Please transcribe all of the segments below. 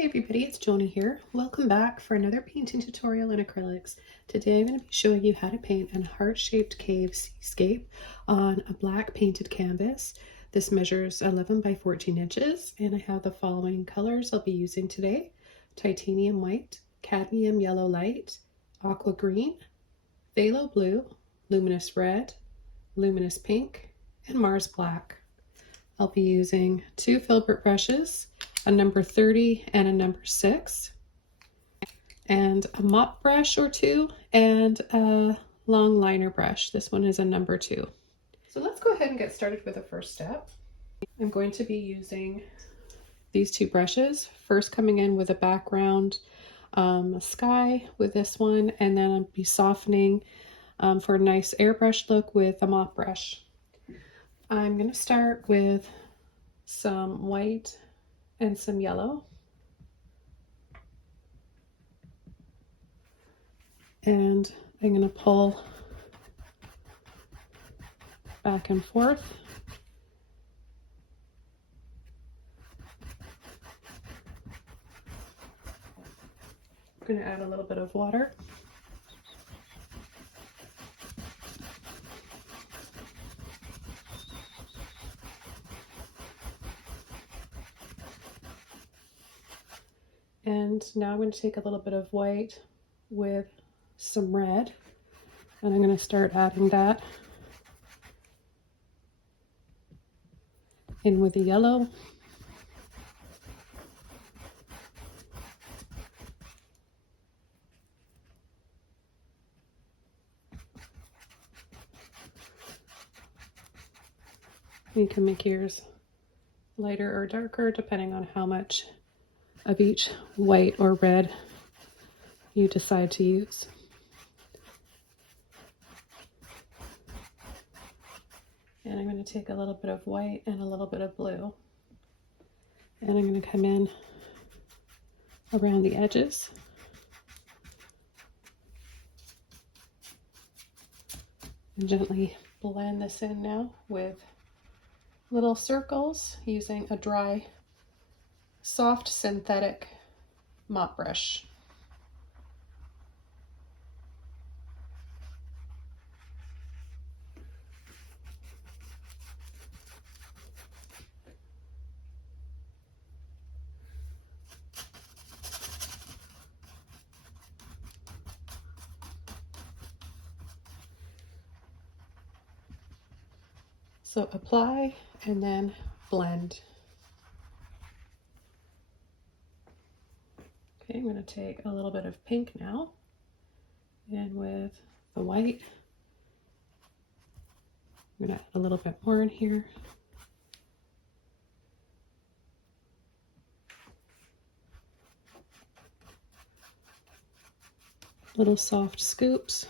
Hi everybody, it's Joni here. Welcome back for another painting tutorial in acrylics. Today I'm going to be showing you how to paint a heart-shaped cave seascape on a black painted canvas. This measures 11 by 14 inches and I have the following colors I'll be using today: titanium white, cadmium yellow light, aqua green, phthalo blue, luminous red, luminous pink, and Mars black. I'll be using two filbert brushes, a number 30 and a number 6, and a mop brush or two, and a long liner brush. This one is a number 2. So let's go ahead and get started with the first step. I'm going to be using these two brushes, first coming in with a background sky with this one, and then I'll be softening for a nice airbrush look with a mop brush. I'm going to start with some white and some yellow, and I'm going to pull back and forth. I'm going to add a little bit of water. And now I'm going to take a little bit of white with some red, and I'm going to start adding that in with the yellow. You can make yours lighter or darker depending on how much of each white or red you decide to use. And I'm going to take a little bit of white and a little bit of blue, and I'm going to come in around the edges and gently blend this in now with little circles using a dry, soft synthetic mop brush. So apply and then blend. Okay, I'm going to take a little bit of pink now, and with the white, I'm going to add a little bit more in here. Little soft scoops.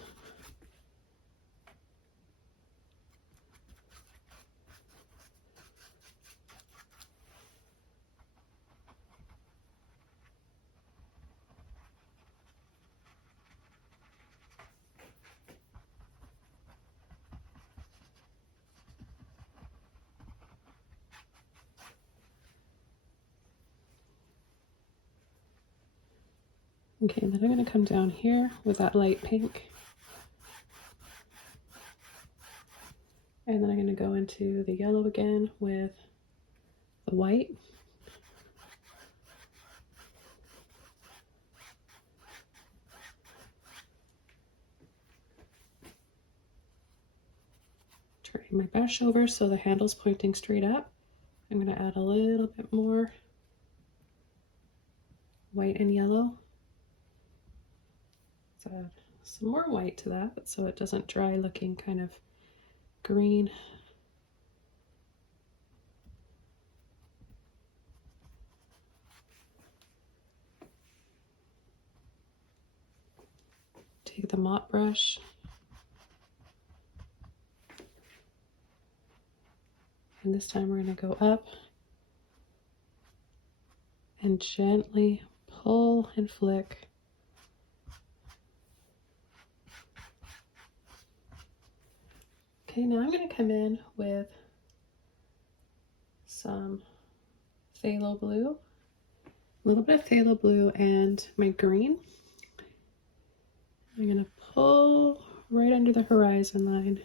Okay, then I'm going to come down here with that light pink, and then I'm going to go into the yellow again with the white. Turning my brush over so the handle's pointing straight up. I'm going to add a little bit more white and yellow. Let's add some more white to that so it doesn't dry looking kind of green. Take the mop brush and this time we're going to go up and gently pull and flick. Okay, now I'm going to come in with some phthalo blue a little bit of phthalo blue and my green. I'm going to pull right under the horizon line,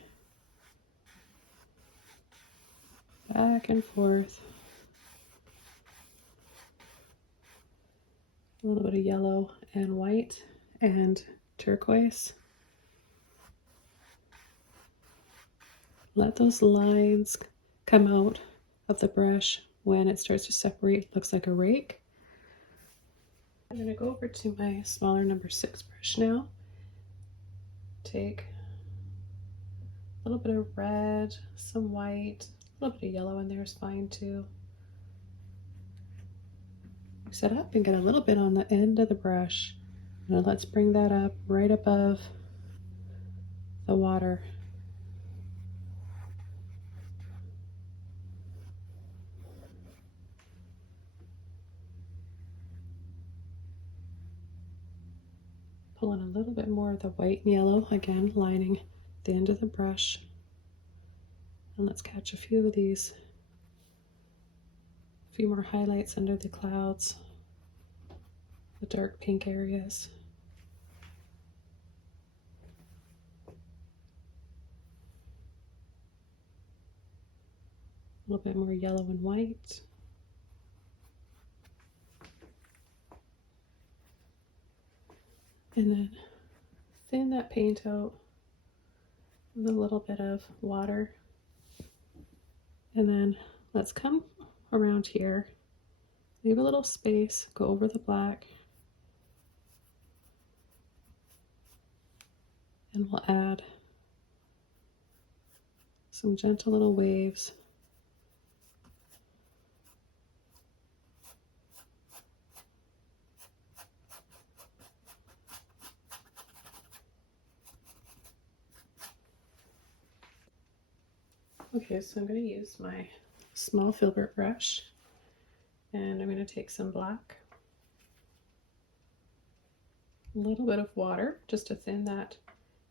back and forth. A little bit of yellow and white and turquoise. Let those lines come out of the brush when it starts to separate. Looks like a rake. I'm going to go over to my smaller number 6 brush now. Take a little bit of red, some white, a little bit of yellow in there is fine too. Mix it up and get a little bit on the end of the brush. Now let's bring that up right above the water. Pull in a little bit more of the white and yellow, again lining the end of the brush. And let's catch a few of these, a few more highlights under the clouds, the dark pink areas. A little bit more yellow and white. And then thin that paint out with a little bit of water. And then let's come around here, leave a little space, go over the black, and we'll add some gentle little waves. Okay, so I'm going to use my small filbert brush, and I'm going to take some black, a little bit of water just to thin that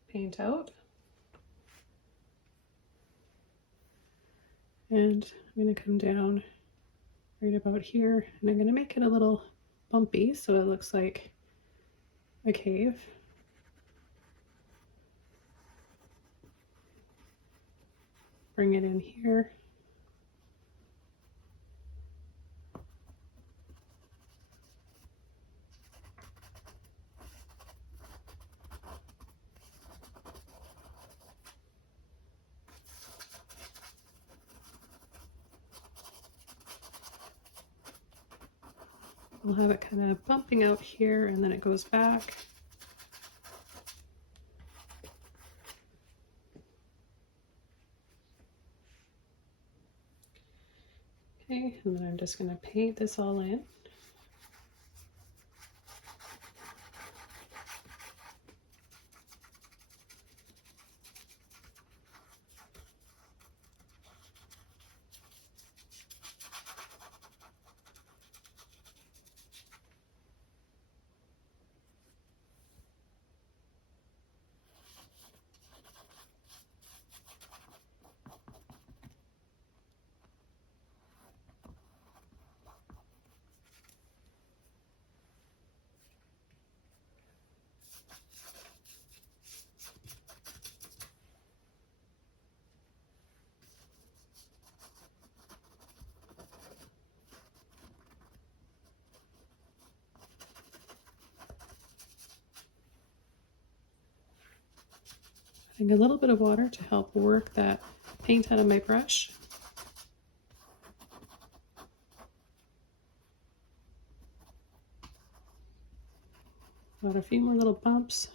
paint out, and I'm going to come down right about here, and I'm going to make it a little bumpy so it looks like a cave. Bring it in here. We'll have it kind of bumping out here and then it goes back. Okay, and then I'm just going to paint this all in. Adding a little bit of water to help work that paint out of my brush. Got a few more little bumps.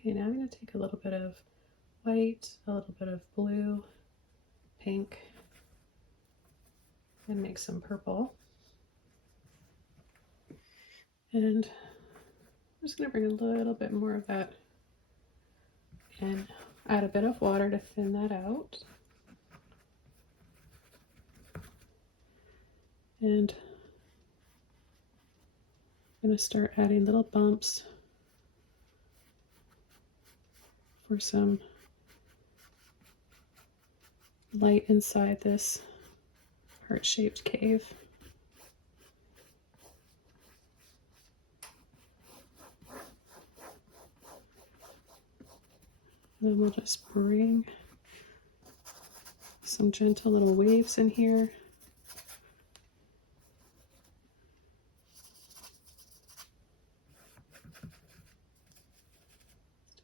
Okay, now I'm going to take a little bit of white, a little bit of blue, pink, and make some purple. And I'm just going to bring a little bit more of that and add a bit of water to thin that out. And I'm going to start adding little bumps for some light inside this heart-shaped cave. And then we'll just bring some gentle little waves in here.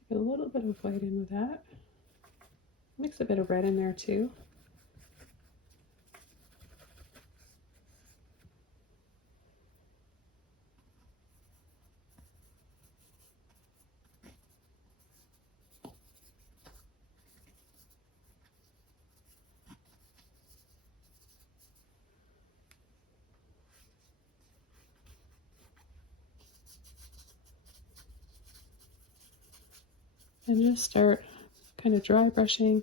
Take a little bit of white in with that. Mix a bit of red in there too. And just start kind of dry brushing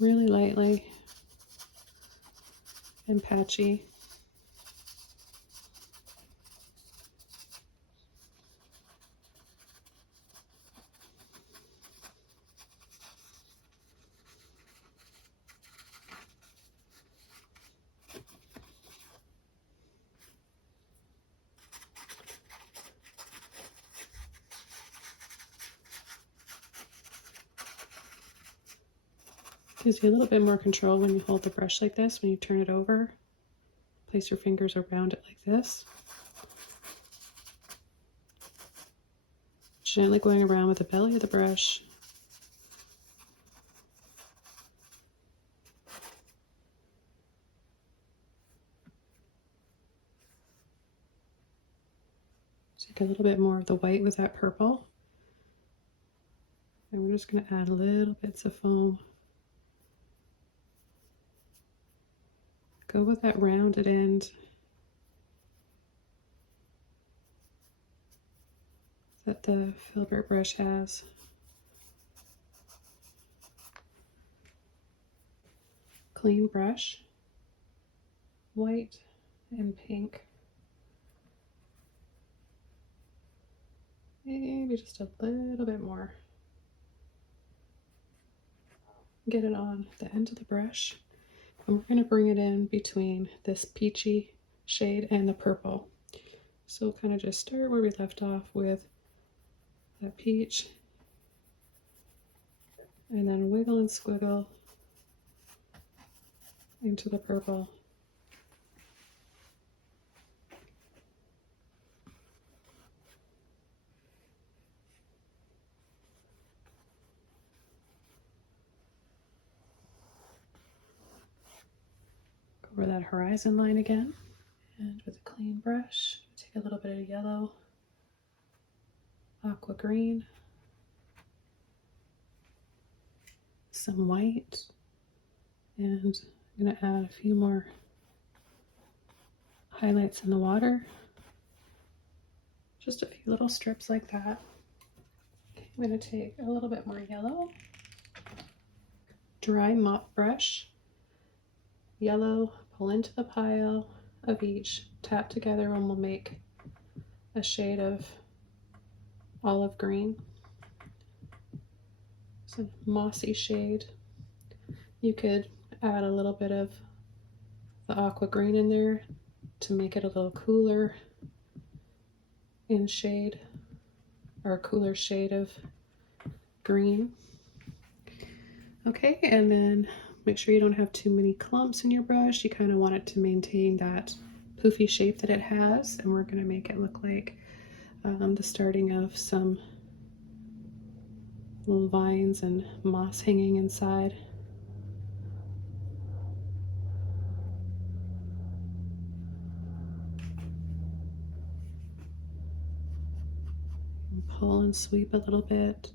really lightly and patchy. Gives you a little bit more control when you hold the brush like this. When you turn it over, place your fingers around it like this. Gently going around with the belly of the brush. Take a little bit more of the white with that purple. And we're just going to add little bits of foam. Go with that rounded end that the filbert brush has. Clean brush, white and pink. Maybe just a little bit more. Get it on the end of the brush. And we're going to bring it in between this peachy shade and the purple. So kind of just start where we left off with that peach. And then wiggle and squiggle into the purple. Over that horizon line again, and with a clean brush, take a little bit of yellow, aqua green, some white, and I'm going to add a few more highlights in the water, just a few little strips like that. I'm going to take a little bit more yellow, dry mop brush, yellow, pull into the pile of each, tap together, and we'll make a shade of olive green. It's a mossy shade. You could add a little bit of the aqua green in there to make it a little cooler in shade, or a cooler shade of green. Okay, and then make sure you don't have too many clumps in your brush. You kind of want it to maintain that poofy shape that it has, and we're going to make it look like the starting of some little vines and moss hanging inside. And pull and sweep a little bit.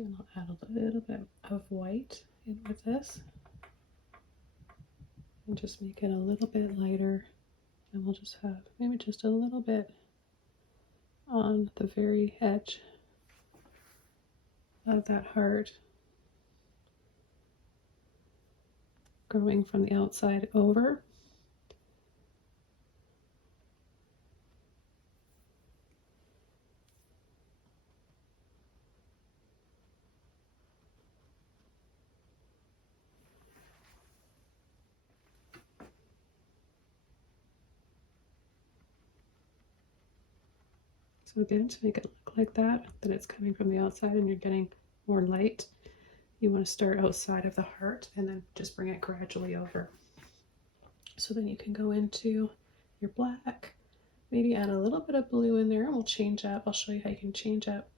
And I'll add a little bit of white in with this and just make it a little bit lighter. And we'll just have maybe just a little bit on the very edge of that heart, growing from the outside over. So again, to make it look like that it's coming from the outside and you're getting more light, you want to start outside of the heart and then just bring it gradually over. So then you can go into your black, maybe add a little bit of blue in there, and we'll change up. I'll show you how you can change up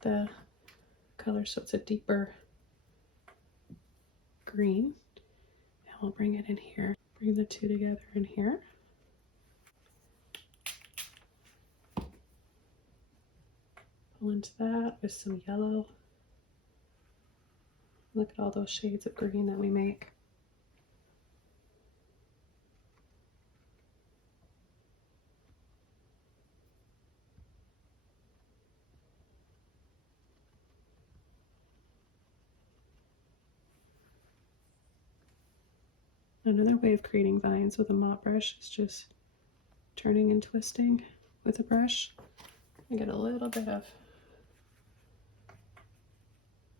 the color so it's a deeper green. And we'll bring it in here, bring the two together in here. Pull into that with some yellow. Look at all those shades of green that we make. Another way of creating vines with a mop brush is just turning and twisting with a brush. I get a little bit of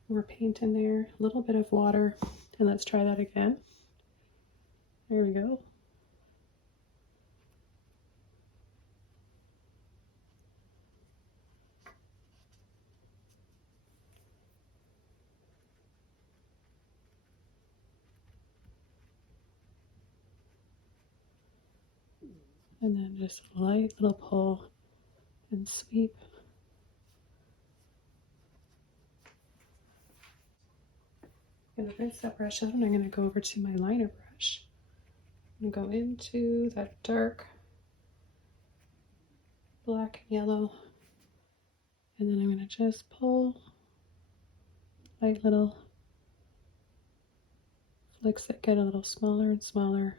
more paint in there, a little bit of water, and let's try that again. There we go. And then just a light little pull and sweep. I'm going to rinse that brush out and I'm going to go over to my liner brush. I'm going to go into that dark black and yellow, and then I'm going to just pull light little flicks that get a little smaller and smaller.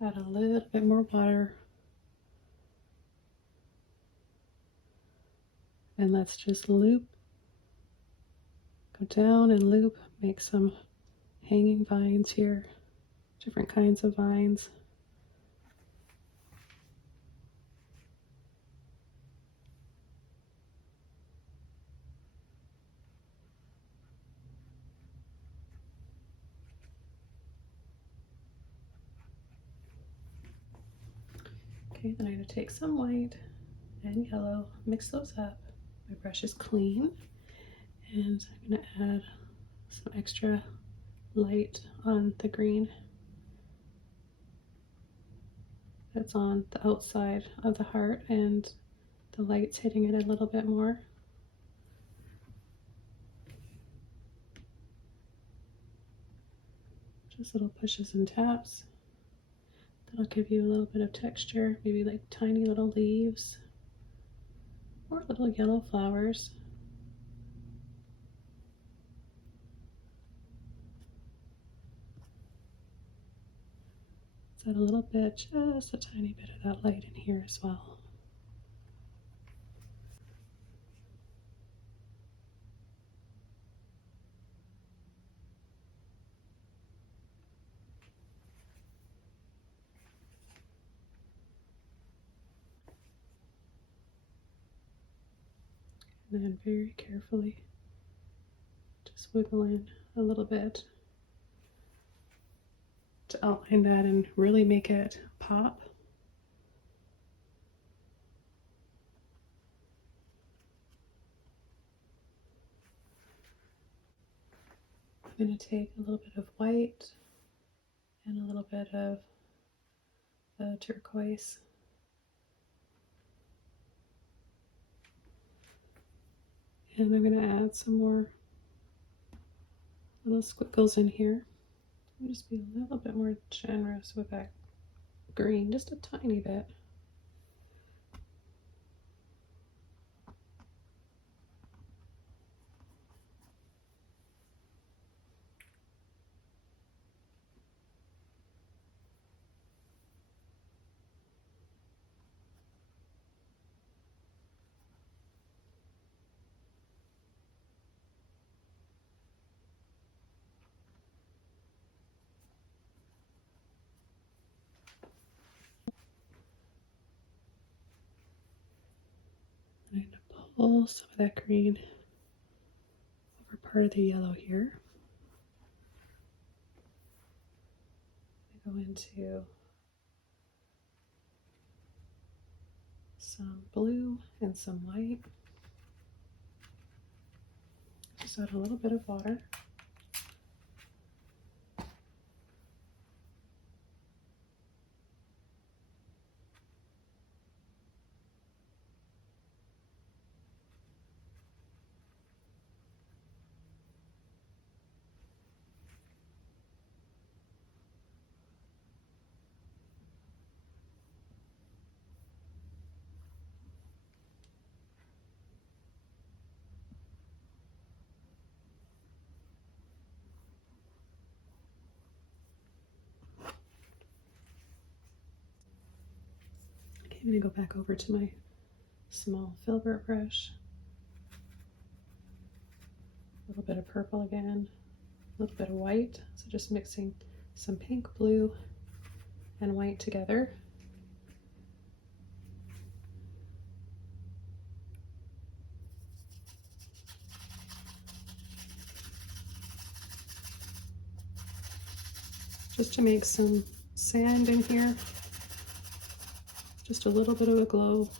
Add a little bit more water. And let's just loop, go down and loop, make some hanging vines here, different kinds of vines. Okay, then I'm going to take some white and yellow, mix those up. My brush is clean, and I'm going to add some extra light on the green that's on the outside of the heart, and the light's hitting it a little bit more. Just little pushes and taps. That'll give you a little bit of texture, maybe like tiny little leaves or little yellow flowers. Let's add a little bit, just a tiny bit of that light in here as well. And then very carefully just wiggle in a little bit to outline that and really make it pop. I'm going to take a little bit of white and a little bit of the turquoise. And I'm going to add some more little squiggles in here. I'll just be a little bit more generous with that green, just a tiny bit. pull some of that green over part of the yellow here. I go into some blue and some white. Just add a little bit of water. I'm going to go back over to my small filbert brush. A little bit of purple again, a little bit of white. So just mixing some pink, blue, and white together. Just to make some sand in here. Just a little bit of a glow.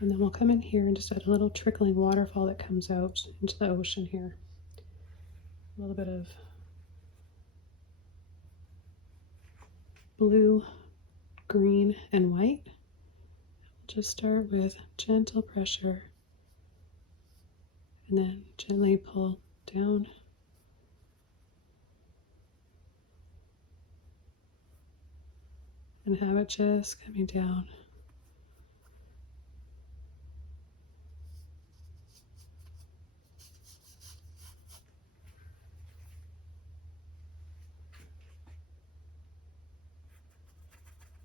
And then we'll come in here and just add a little trickling waterfall that comes out into the ocean here. A little bit of blue, green, and white. We'll just start with gentle pressure and then gently pull down. And have it just coming down.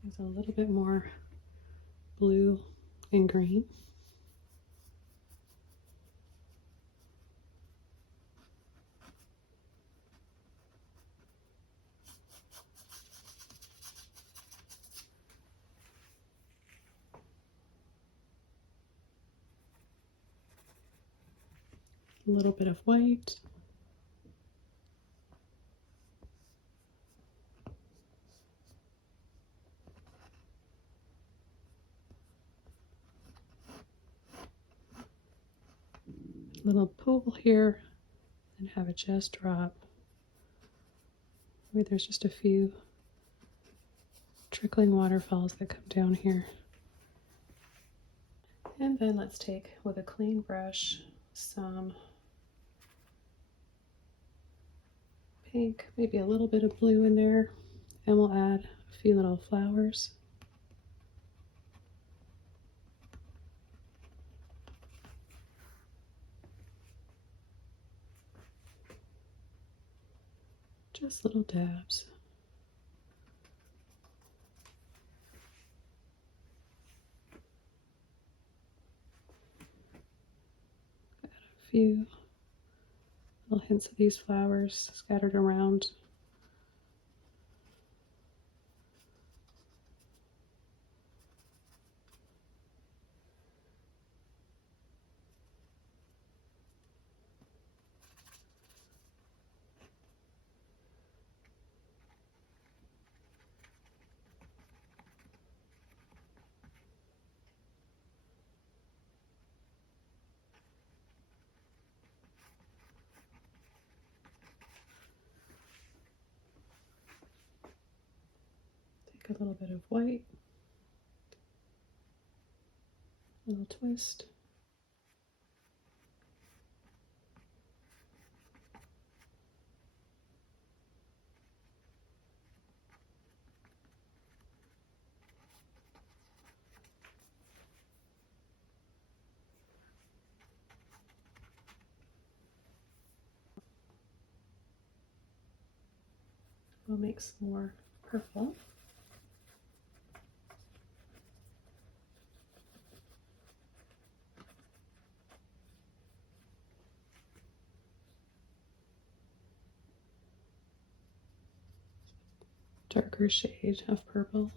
There's a little bit more blue and green. A little bit of white. Little pool here and have it just drop. Maybe there's just a few trickling waterfalls that come down here. And then let's take, with a clean brush, some pink, maybe a little bit of blue in there, and we'll add a few little flowers. Just little dabs. Add a few little hints of these flowers scattered around. A little bit of white, a little twist. We'll make some more purple. darker shade of purple.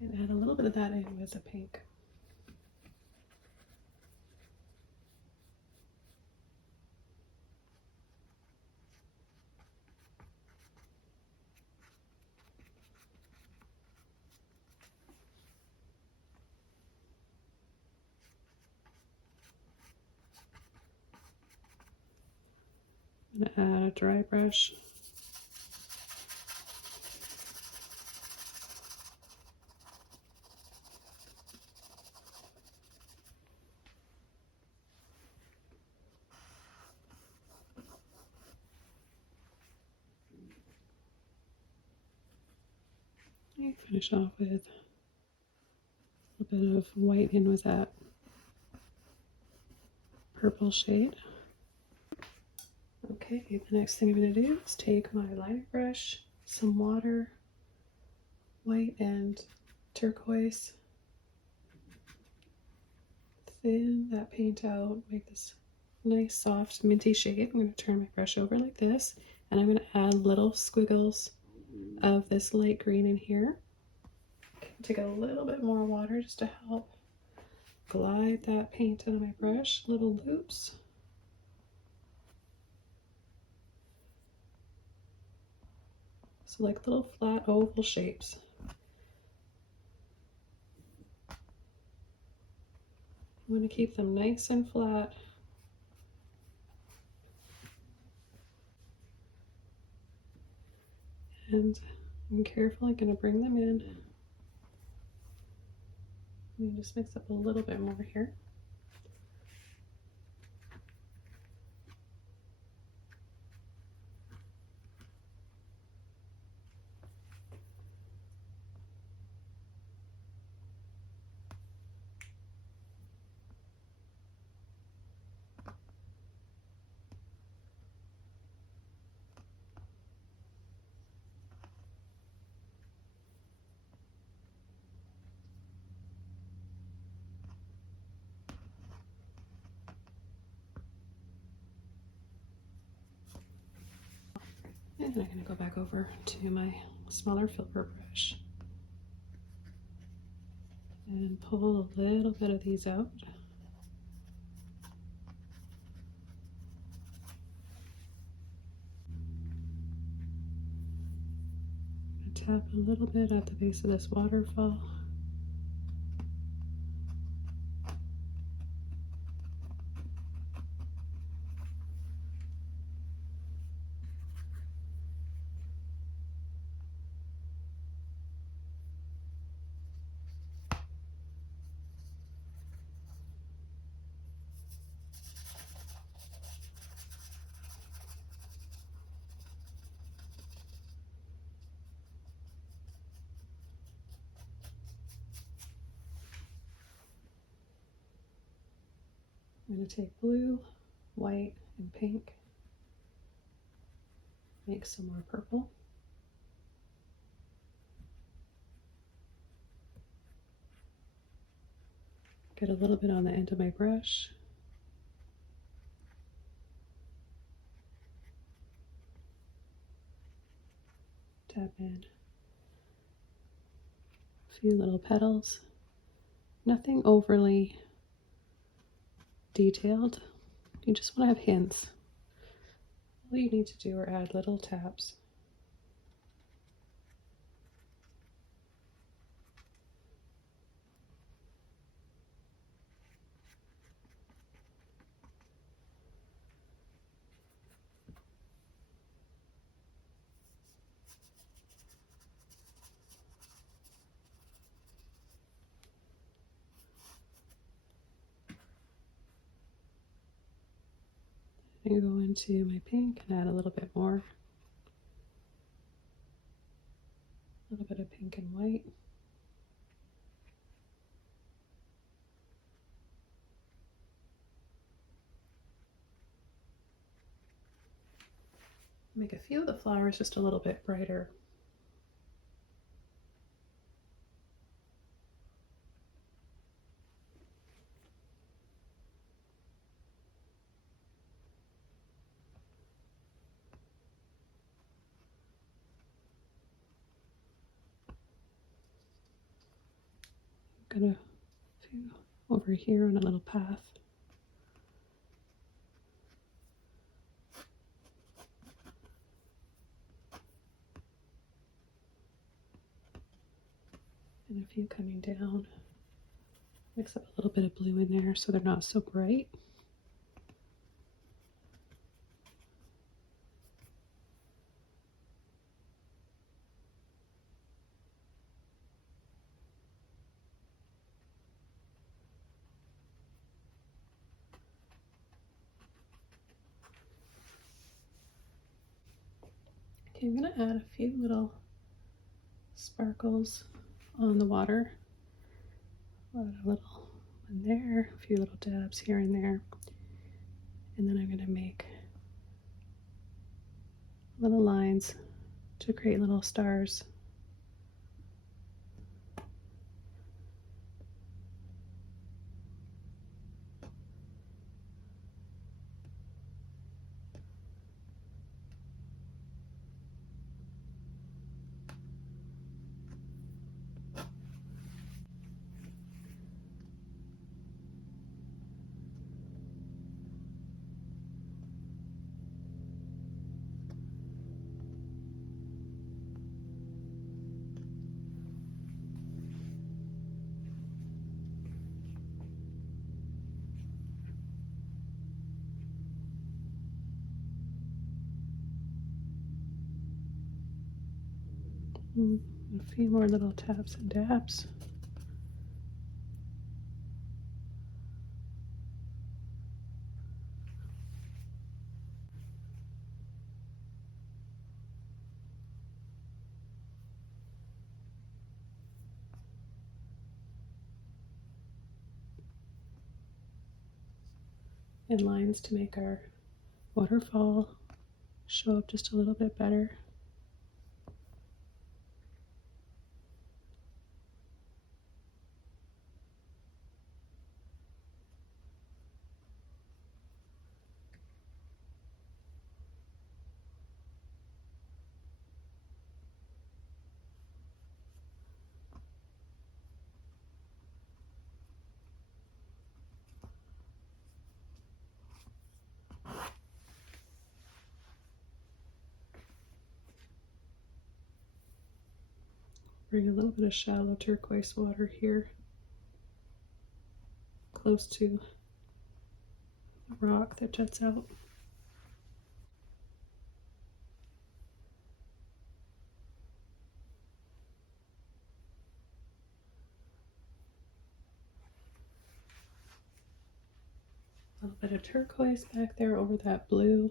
And add a little bit of that in with the pink. I'm going to add a dry brush. And finish off with a little bit of white in with that purple shade. Okay, the next thing I'm going to do is take my liner brush, some water, white and turquoise, thin that paint out, make this nice soft minty shade. I'm going to turn my brush over like this, and I'm going to add little squiggles of this light green in here. Take a little bit more water just to help glide that paint onto my brush, little loops. So like little flat oval shapes. I'm going to keep them nice and flat. And I'm carefully going to bring them in. Let me just mix up a little bit more here. And I'm going to go back over to my smaller filbert brush and pull a little bit of these out. Tap a little bit at the base of this waterfall. I'm going to take blue, white, and pink, make some more purple. Get a little bit on the end of my brush. Tap in a few little petals. Nothing overly detailed. You just want to have hints. All you need to do are add little taps. I'm going to go into my pink and add a little bit more. A little bit of pink and white. Make a few of the flowers just a little bit brighter. Got a few over here on a little path. And a few coming down. Mix up a little bit of blue in there so they're not so bright. Okay, I'm going to add a few little sparkles on the water. Add a little one there, a few little dabs here and there. And then I'm going to make little lines to create little stars. A few more little taps and dabs. And lines to make our waterfall show up just a little bit better. Bring a little bit of shallow turquoise water here, close to the rock that juts out. A little bit of turquoise back there over that blue.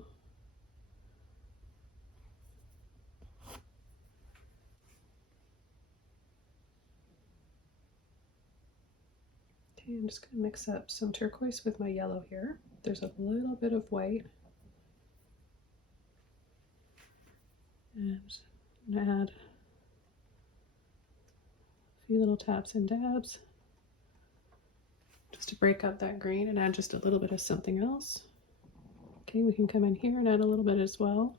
Okay, I'm just going to mix up some turquoise with my yellow here. There's a little bit of white. And I'm going to add a few little taps and dabs just to break up that green and add just a little bit of something else. Okay, we can come in here and add a little bit as well.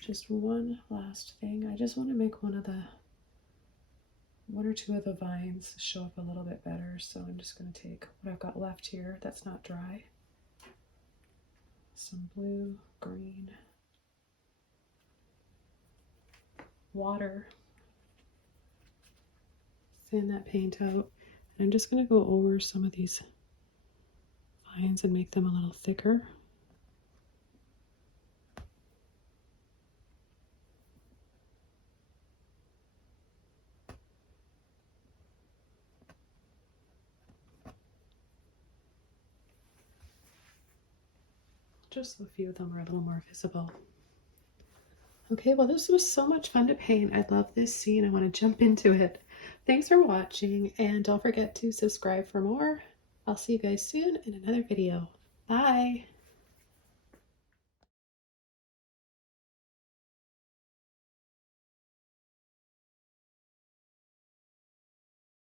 Just one last thing. I just want to make one or two of the vines show up a little bit better. So I'm just going to take what I've got left here that's not dry. Some blue, green, water. Thin that paint out. And I'm just going to go over some of these vines and make them a little thicker. Just a few of them are a little more visible. Okay, well, this was so much fun to paint. I love this scene. I want to jump into it. Thanks for watching, and don't forget to subscribe for more. I'll see you guys soon in another video. Bye!